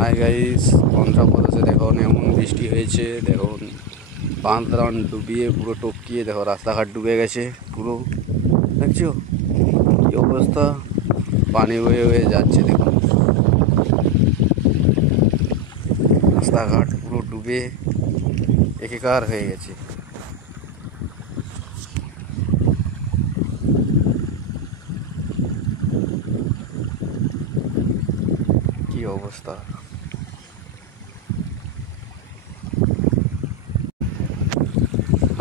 Hi guys, অন্ধ্রপ্রদেশে দেখুন এমন বৃষ্টি হয়েছে। দেখুন বাঁধ ডুবিয়ে পুরো টপকিয়ে দেখো রাস্তাঘাট ডুবে গেছে পুরো। দেখছো কি অবস্থা, পানি বয়ে বয়ে যাচ্ছে। দেখুন রাস্তাঘাট পুরো ডুবে একাকার হয়ে গেছে। কি অবস্থা।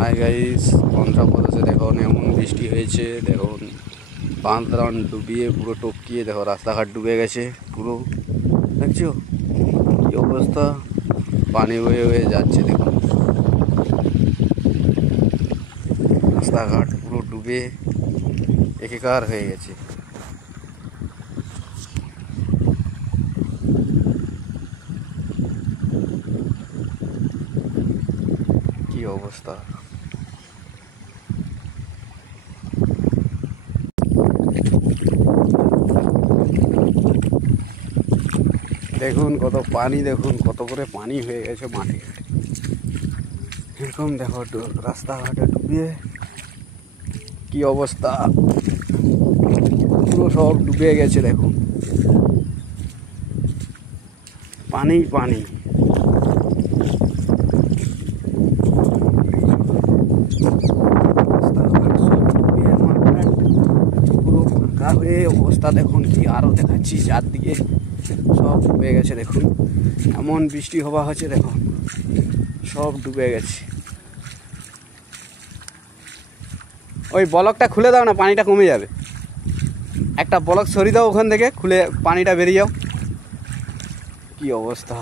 হাই গাইস, অন্ধ্রপ্রদেশে দেখুন এমন বৃষ্টি হয়েছে। দেখুন বাঁধ ডুবিয়ে পুরো টপকিয়ে দেখো রাস্তাঘাট ডুবে গেছে পুরো। দেখছো কি অবস্থা, পানি বয়ে বয়ে যাচ্ছে। দেখুন রাস্তাঘাট পুরো ডুবে একাকার হয়ে গেছে। কি অবস্থা। দেখুন কত পানি, দেখুন কত করে পানি হয়ে গেছে মাটি ঘাটে। এরকম দেখো রাস্তাঘাটে ডুবিয়ে কি অবস্থা, পুরো সব ডুবে গেছে। দেখুন পানি পানি। পুরো ফাঁকা হয়ে অবস্থা দেখুন, কি আরো দেখাচ্ছি চারদিকে সব ডুবে গেছে। দেখুন এমন বৃষ্টি হওয়া হচ্ছে, দেখুন সব ডুবে গেছে। ওই ব্লকটা খুলে দাও না, পানিটা কমে যাবে। একটা ব্লক সরিয়ে দাও ওখান থেকে, খুলে পানিটা বেরিয়ে যাও। কি অবস্থা,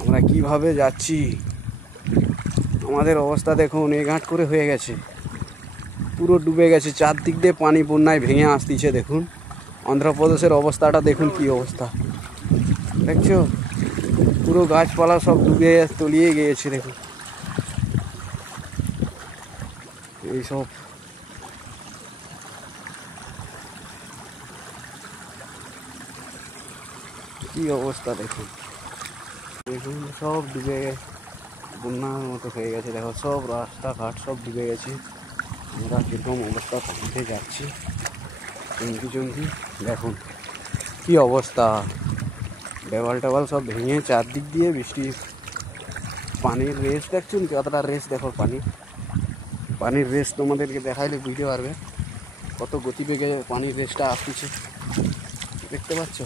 আমরা কিভাবে যাচ্ছি, আমাদের অবস্থা দেখুন এঘাট করে হয়ে গেছে, পুরো ডুবে গেছে। চারদিক দিয়ে পানি বন্যায় ভেঙে আসতেছে। দেখুন অন্ধ্রপ্রদেশের অবস্থাটা দেখুন কি অবস্থা। দেখছো পুরো গাছপালা সব ডুবে তলিয়ে গিয়েছে। দেখুন এইসব কি অবস্থা। দেখুন দেখুন সব ডুবে বন্যার মতো হয়ে গেছে। দেখো সব রাস্তাঘাট সব ডুবে গেছে। আমরা কিরকম অবস্থা পানিতে যাচ্ছি চমকি চমকি। দেখুন কি অবস্থা, দেওয়াল টেওয়াল সব ভেঙে চারদিক দিয়ে বৃষ্টি। পানির রেস দেখছেন কতটা রেস, দেখো পানির রেস তোমাদেরকে দেখাইলে বুঝতে পারবে কত গতিবেগে পানির রেসটা আসছে। দেখতে পাচ্ছ।